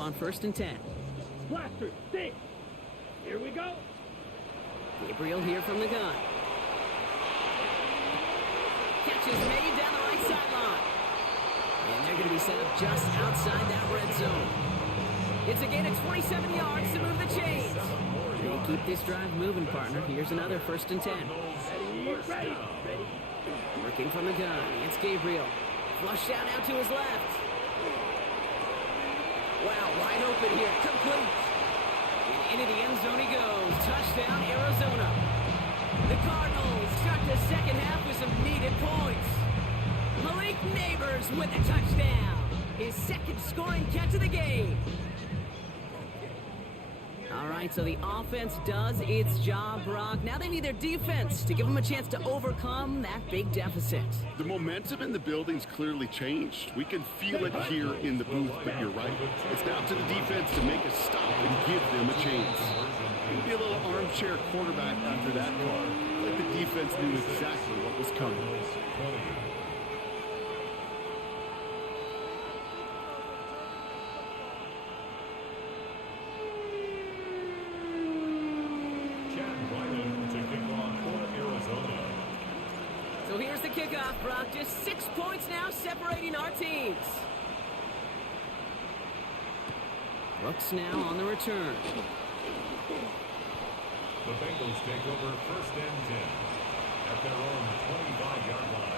on 1st and 10. Blaster, stick. Here we go. Gabriel here from the gun. Catch is made down the right sideline. And they're going to be set up just outside that red zone. It's a gain of 27 yards to move the chains. They keep this drive moving, partner. Here's another 1st and 10. Ready. Working from the gun. It's Gabriel. Flushed out to his left. Wow, wide open here. Complete. And into the end zone he goes. Touchdown, Arizona. The Cardinals start the second half with some needed points. Malik Neighbors with a touchdown. His second scoring catch of the game. All right, so the offense does its job, Brock. Now they need their defense to give them a chance to overcome that big deficit. The momentum in the building's clearly changed. We can feel it here in the booth, but you're right. It's down to the defense to make a stop and give them a chance. Maybe a little armchair quarterback after that call. Like the defense knew exactly what was coming. So here's the kickoff, Brock. Just 6 points now separating our teams. Brooks now on the return. The Bengals take over 1st and 10 at their own 25-yard line.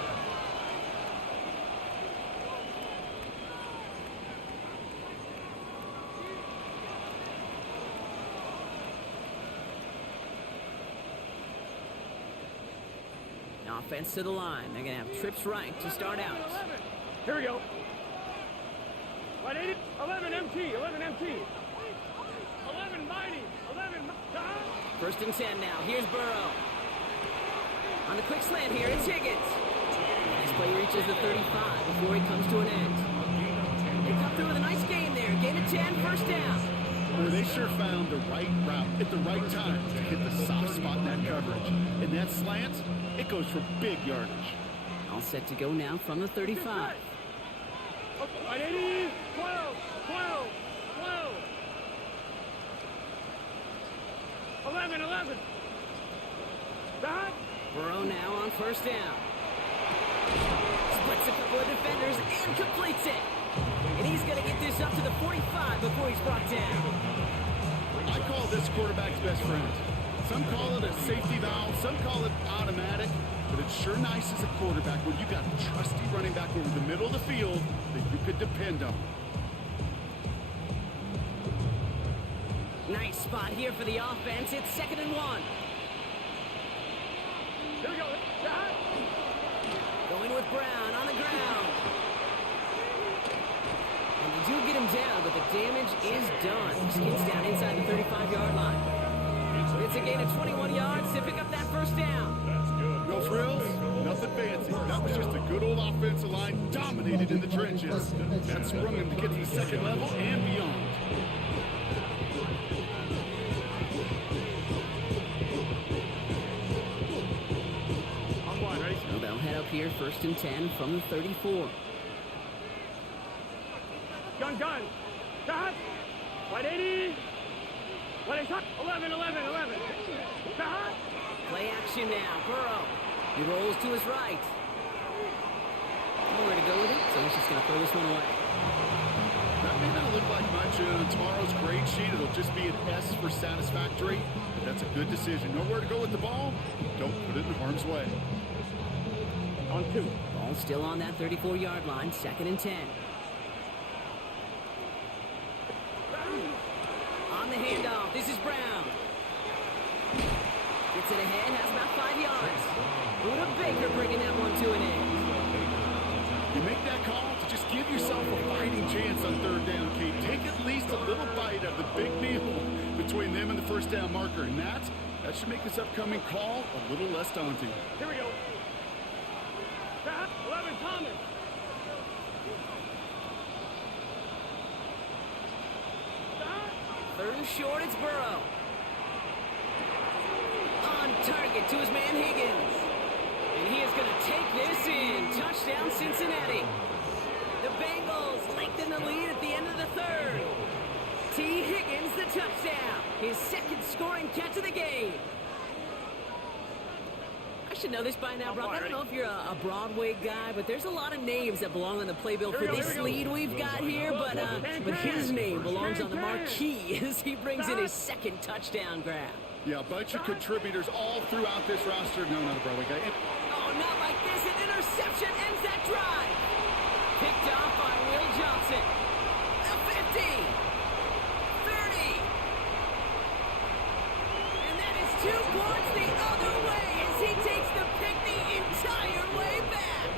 Offense to the line. They're going to have trips right to start out. Here we go. 180, 11 MT, 11 MT. 11 mighty, 11 1st and 10 now. Here's Burrow. On the quick slant here, it's Higgins. This play reaches the 35 before he comes to an end. They come through with a nice gain there. Gain of 10, 1st down. Well, they sure found the right route at the right time to hit the soft spot in that coverage. And that slant, it goes for big yardage. All set to go now from the 35. 180, 12, 12, 12. 11. Back. Burrow now on 1st down. Splits a couple of defenders and completes it. And he's going to get this up to the 45 before he's brought down. I call this quarterback's best friend. Some call it a safety valve, some call it automatic, but it's sure nice as a quarterback when you got a trusty running back over the middle of the field that you could depend on. Nice spot here for the offense. It's 2nd and 1. Here we go. Back. Going with Brown on the ground. And they do get him down, but the damage is done. He gets down inside the 35-yard line. It's a gain of 21 yards to pick up that 1st down. No frills, nothing fancy. That was just a good old offensive line dominated in the trenches. That sprung him to get to the 2nd level and beyond. So they'll head up here 1st and 10 from the 34. Gun. Back. 180. 11. Back. Play action now. Burrow. He rolls to his right. Nowhere to go with it, so he's just going to throw this one away. That may not look like much on tomorrow's grade sheet. It'll just be an S for satisfactory, but that's a good decision. Nowhere to go with the ball. Don't put it in harm's way. On 2. Ball still on that 34-yard line. 2nd and 10. On the handoff, this is Brown. Gets it ahead, has about 5 yards. Buda Baker bringing that one to an end. You make that call to just give yourself a fighting chance on 3rd down, Kate. Take at least a little bite of the big meal between them and the 1st down marker. And that should make this upcoming call a little less daunting. Here we go. 11 Thomas. Third and short, it's Burrow. On target to his man Higgins. And he is going to take this in. Touchdown, Cincinnati. The Bengals lengthen the lead at the end of the 3rd. touchdown. His second scoring catch of the game. I should know this by now, Brock. I don't know if you're a Broadway guy, but there's a lot of names that belong on the playbill for this lead we've got here. But his name belongs on the marquee as he brings in his second touchdown grab. Yeah, a bunch of contributors all throughout this roster. No, not a Broadway guy. Oh, not like this. An interception ends that drive. Picked off by Will Johnson. The 50. 30. And that is 2 points the other way as he takes the pick the entire way back.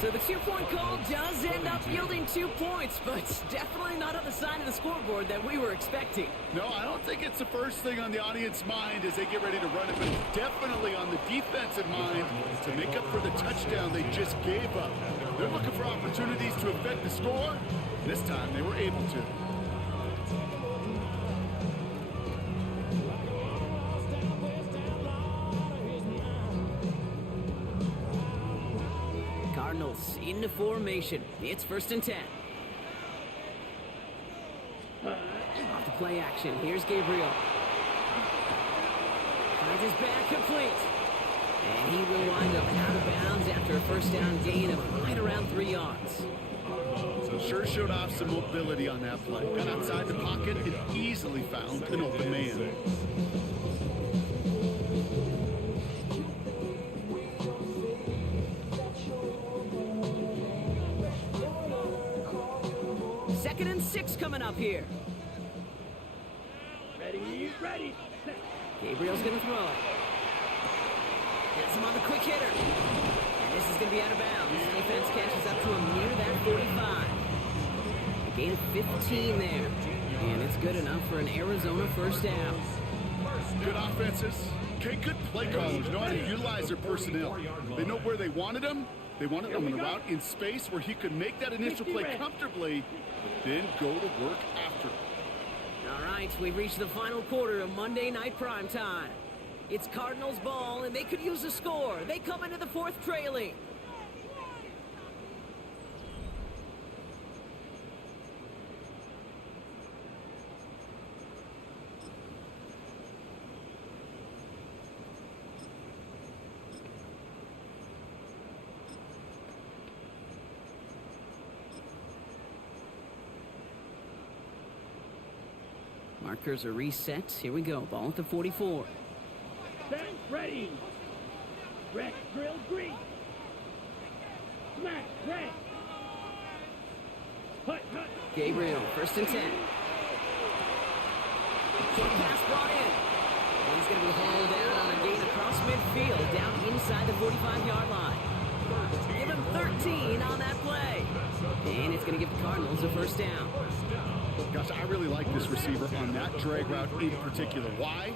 So the 2-point call does end up yielding 2 points, but definitely not on the side of the scoreboard that we were expecting. No, I don't think it's the first thing on the audience's mind as they get ready to run it, but it's definitely on the defensive mind to make up for the touchdown they just gave up. They're looking for opportunities to affect the score. This time they were able to. Cardinals into formation. It's 1st and 10. Off the play action. Here's Gabriel. Finds his back complete. And he will wind up out of bounds after a 1st down gain of right around 3 yards. So sure showed off some mobility on that play. Got outside the pocket and easily found an open man. Second and 6 coming up here. Ready. Gabriel's going to throw it. Gets him on the quick hitter. And this is going to be out of bounds. Defense catches up to him near that 45. A gain of 15 there. And it's good enough for an Arizona 1st down. Good offenses. Okay, good play callers know how to utilize their personnel. They know where they wanted him. They wanted him on a route in space where he could make that initial play comfortably, but then go to work after. All right, we've reached the final quarter of Monday Night Primetime. It's Cardinals ball, and they could use a score. They come into the 4th trailing. Markers are reset. Here we go. Ball at the 44. Set, ready. Red, drill, green. Smack, red. Hut. Gabriel, 1st and 10. Short pass brought in. And he's going to be hauled down on a gain across midfield, down inside the 45-yard line. Give him 13 on that play. And it's going to give the Cardinals a 1st down. Gosh, I really like this receiver on that drag route in particular. Why?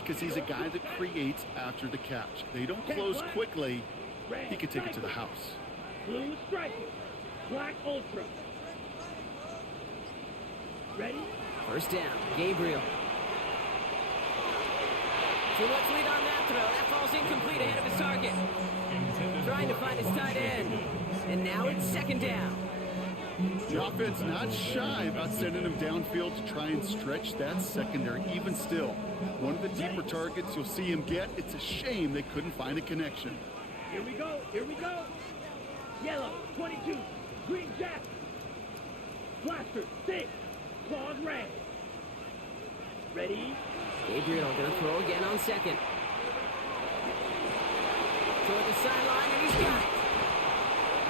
Because he's a guy that creates after the catch. They don't close quickly. He can take it to the house. Blue striker. Black ultra. Ready? 1st down. Gabriel. So let's lead on that throw. That falls incomplete ahead of his target. Trying to find his tight end. And now it's 2nd down. The offense not shy about sending him downfield to try and stretch that secondary. Even still, one of the deeper targets you'll see him get. It's a shame they couldn't find a connection. Here we go. Yellow, 22. Green jacket. Blaster, 6. Claws, red. Ready? Gabriel going to throw again on 2nd. Toward the sideline, and he's got it.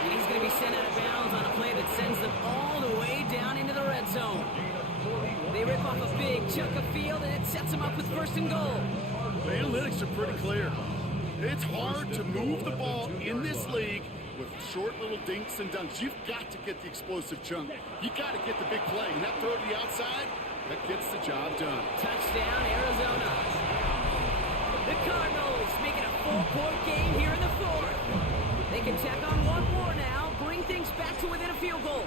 And he's going to be sent out of bounds on a play that sends them all the way down into the red zone. They rip off a big chunk of field, and it sets them up with 1st and goal. The analytics are pretty clear. It's hard to move the ball in this league with short little dinks and dunks. You've got to get the explosive chunk. You got to get the big play. And that throw to the outside, that gets the job done. Touchdown, Arizona. The Cardinals making a 4-point game here in the 4th. They can tack on one more now, bring things back to within a field goal.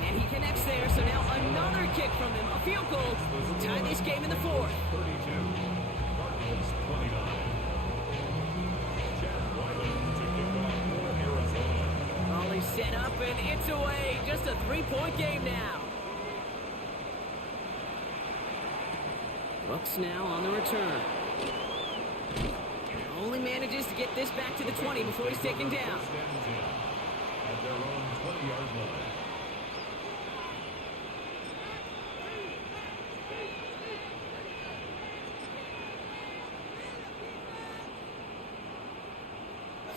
And he connects there, so now another kick from him, a field goal, to tie this game in the 4th. 32. Cardinals 29. Chad Wyland to kick off for Arizona. Volley set up, and it's away. Just a 3-point game now. Brooks now on the return. Only manages to get this back to the 20 before he's taken down. First and 10 at their own 20-yard line.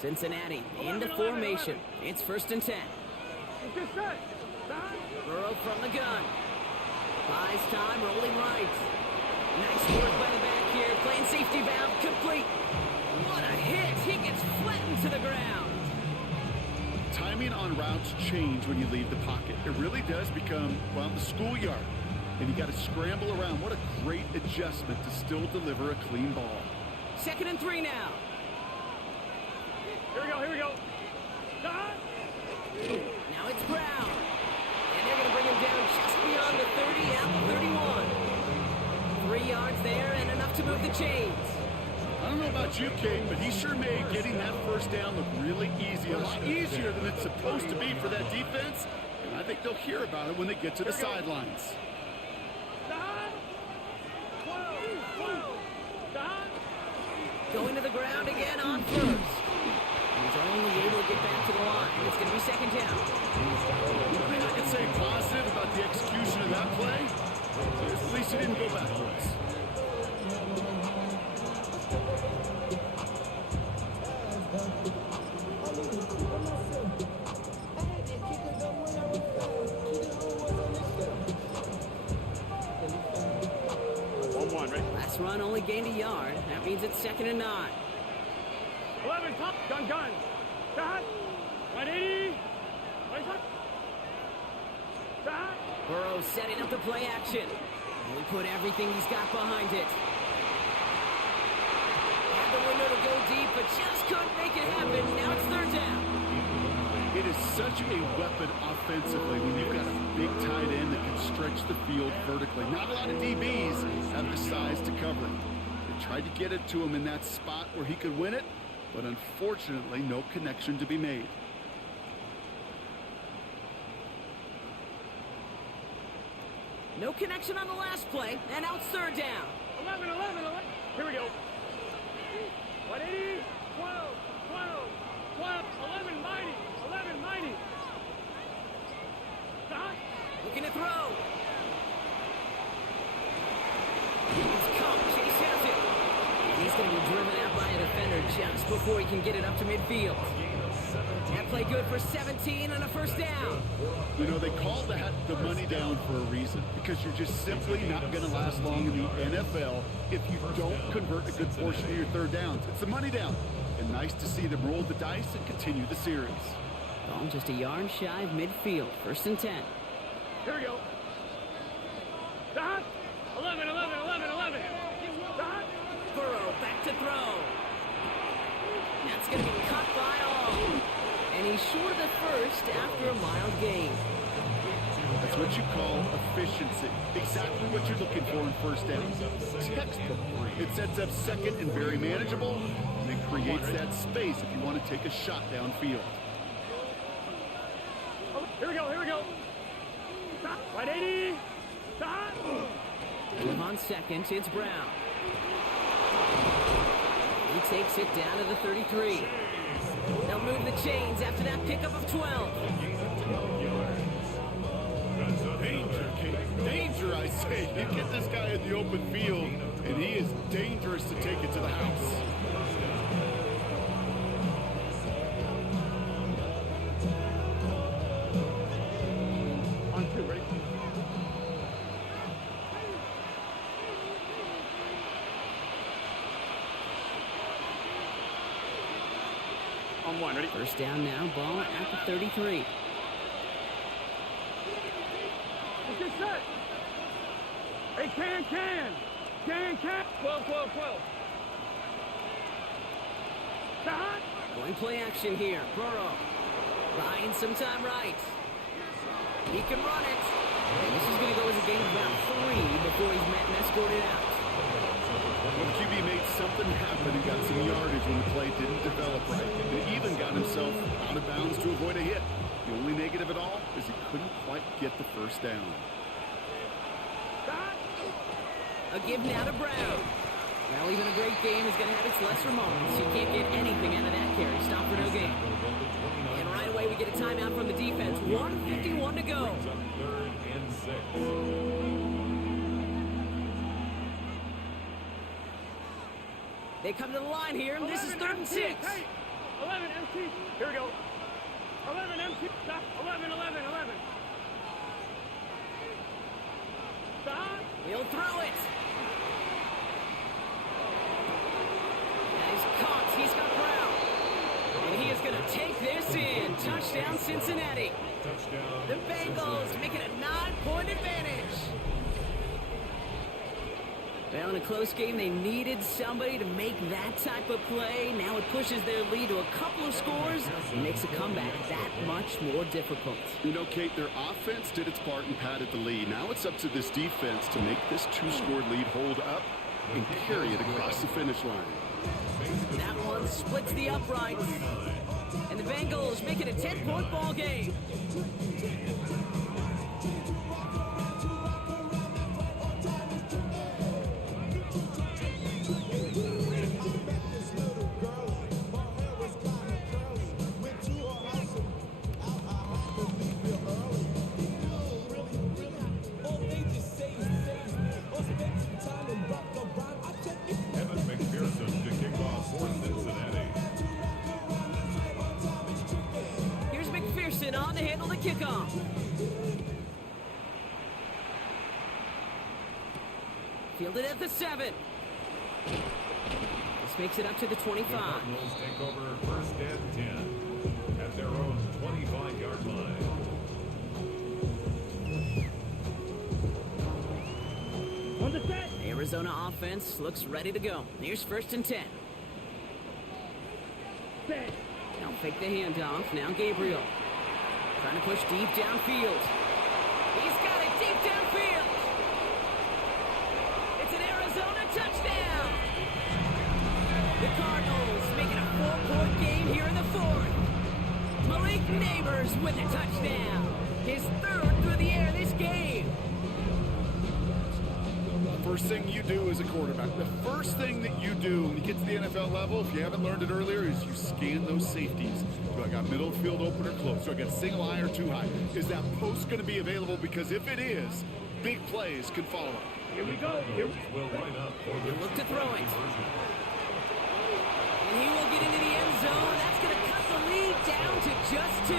Cincinnati into formation. It's 1st and 10. Get set. Stop. Burrow from the gun. Buys time, rolling right. Nice work by the back here. Playing safety valve complete. What a hit. He gets flattened to the ground. Timing on routes change when you leave the pocket. It really does become, well, the schoolyard. And you got to scramble around. What a great adjustment to still deliver a clean ball. 2nd and 3 now. Here we go. Stop. Now it's Brown. And they're going to bring him down just beyond the 30 out the 31. 3 yards there and enough to move the chains. I don't know about you, Kate, but he sure made getting that first down look really easy. A lot easier than it's supposed to be for that defense. And I think they'll hear about it when they get to the sidelines. Stop. 12. Stop. Going to the ground again on first. He's only able to get back to the line. It's going to be 2nd down. I can say positive about the execution of that play. At least he didn't go backwards. Last run only gained a yard. That means it's 2nd and 9. 11, top, gun. Stop. 180. Right up. Stop. Burrow setting up the play action. Only put everything he's got behind it. Had the window to go deep, but just couldn't make it happen. Now it's 3rd down. It is such a weapon offensively when you've got a big tight end that can stretch the field vertically. Not a lot of DBs have the size to cover it. They tried to get it to him in that spot where he could win it, but unfortunately, no connection to be made. No connection on the last play, and now it's 3rd down. 11. Here we go. 180. 12. 11, mighty. Stop. Looking to throw. He's come. Chase has it. He's going to be driven out by a defender just before he can get it up to midfield. That play good for 17 and a 1st down. You know, they call that the money down for a reason, because you're just simply not going to last long in the NFL if you don't convert a good portion of your 3rd downs. It's the money down. And nice to see them roll the dice and continue the series. Ball just a yard shy of midfield. 1st and 10. Here we go. Stop. 11. Stop. Burrow back to throw. That's going to be cut by all. And he's short of the 1st after a mild gain. That's what you call efficiency. Exactly what you're looking for in 1st down. Textbook. It sets up 2nd and very manageable, and it creates that space if you want to take a shot downfield. Here we go. Stop. 180. Stop. And on 2nd, it's Brown. He takes it down to the 33. They'll move the chains after that pickup of 12. Danger, Kate. Danger, I say. You get this guy in the open field, and he is dangerous to take it to the house. On 2, ready? On 1, ready? 1st down now, ball at the 33. Let's get set. Hey, can. 12. Stop. Going play action here. Burrow buying some time right. He can run it. And this is going to go as a gain of about 3 before he's met and escorted out. Well, the QB made something happen and got some yardage when the play didn't develop right. And even got himself out of bounds to avoid a hit. The only negative at all is he couldn't quite get the 1st down. Stop. A give now to Brown. Well, even a great game is going to have its lesser moments. You can't get anything out of that carry. Stop for no gain. And right away, we get a timeout from the defense. 1:51 to go. Brings up 3rd and 6. They come to the line here, and this is 3rd and 6. Hey, 11 MT. Here we go. 11 MT. Stop. 11, 11, 11. Stop. He'll throw it. And he's caught. He's got Brown. And he is going to take this in. Touchdown, Cincinnati. Touchdown. The Bengals make it a 9-point advantage. Well, in a close game, they needed somebody to make that type of play. Now it pushes their lead to a couple of scores and makes a comeback that much more difficult. You know, Kate, their offense did its part and padded the lead. Now it's up to this defense to make this 2-score lead hold up and carry it across the finish line. That one splits the uprights. And the Bengals make it a 10-point ball game. On to handle the kickoff. Fielded at the 7. This makes it up to the 25. The Cardinals take over 1st and 10 at their own 25-yard line. On the set. The Arizona offense looks ready to go. Here's 1st and 10. Set. Now fake the handoff. Now Gabriel. Trying to push deep downfield. He's got it deep downfield. It's an Arizona touchdown. The Cardinals make it a 4-point game here in the 4th. Malik Neighbors with a touchdown. His 3rd through the air this game. First thing you do as a quarterback, the first thing that you do when you get to the NFL level, if you haven't learned it earlier, is you scan those safeties. Do I got middle field open or close? Do I got single high or too high? Is that post going to be available? Because if it is, big plays can follow. Here we go. Here we Will line up for the Look to throw it. And he will get into the end zone. That's going to cut the lead down to just 2.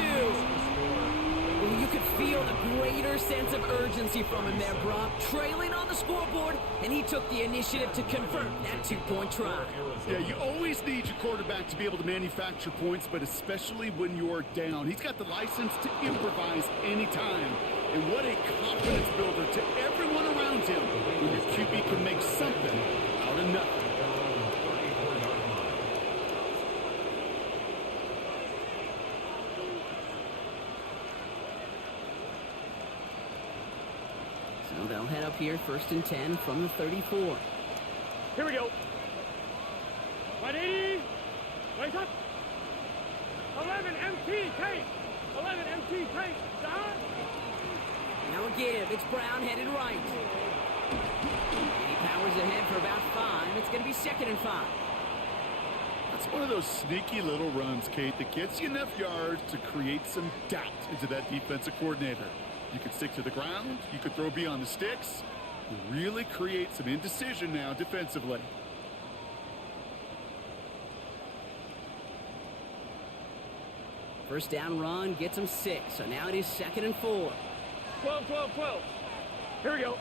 You could feel the greater sense of urgency from him there, Brock. Trailing on the scoreboard, and he took the initiative to convert that 2-point try. Yeah, you always need your quarterback to be able to manufacture points, but especially when you're down. He's got the license to improvise anytime. And what a confidence builder to everyone around him when your QB can make something out of nothing. So they'll head up here, 1st and 10 from the 34. Here we go. 180. Wait up. 11 MT tank. 11 MT tank. Stop. Now a give. It's Brown headed right. And he powers ahead for about 5. It's going to be 2nd and 5. That's one of those sneaky little runs, Kate, that gets you enough yards to create some doubt into that defensive coordinator. You could stick to the ground. You could throw beyond the sticks. Really create some indecision now defensively. First down run gets him 6. So now it is 2nd and 4. 12, 12, 12. Here we go.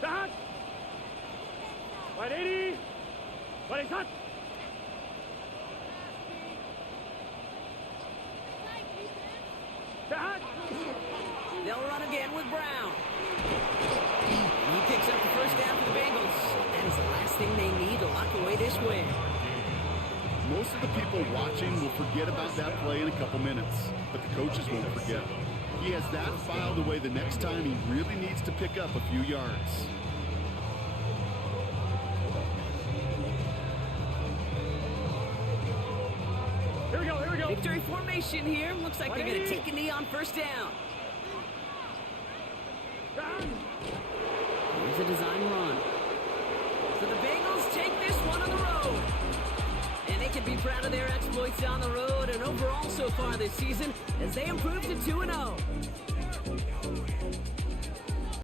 Stop. 180. 180. Stop. Stop. They'll run again with Brown. And he picks up the first down for the Bengals. That is the last thing they need to lock away this win. Most of the people watching will forget about that play in a couple minutes, but the coaches won't forget. He has that filed away the next time he really needs to pick up a few yards. Here we go, here we go. Victory formation here. Looks like they're going to take a knee on 1st down. Down. Here's a design run. So the Bengals take this one on the road. And they can be proud of their exploits on the road and overall so far this season as they improve to 2-0.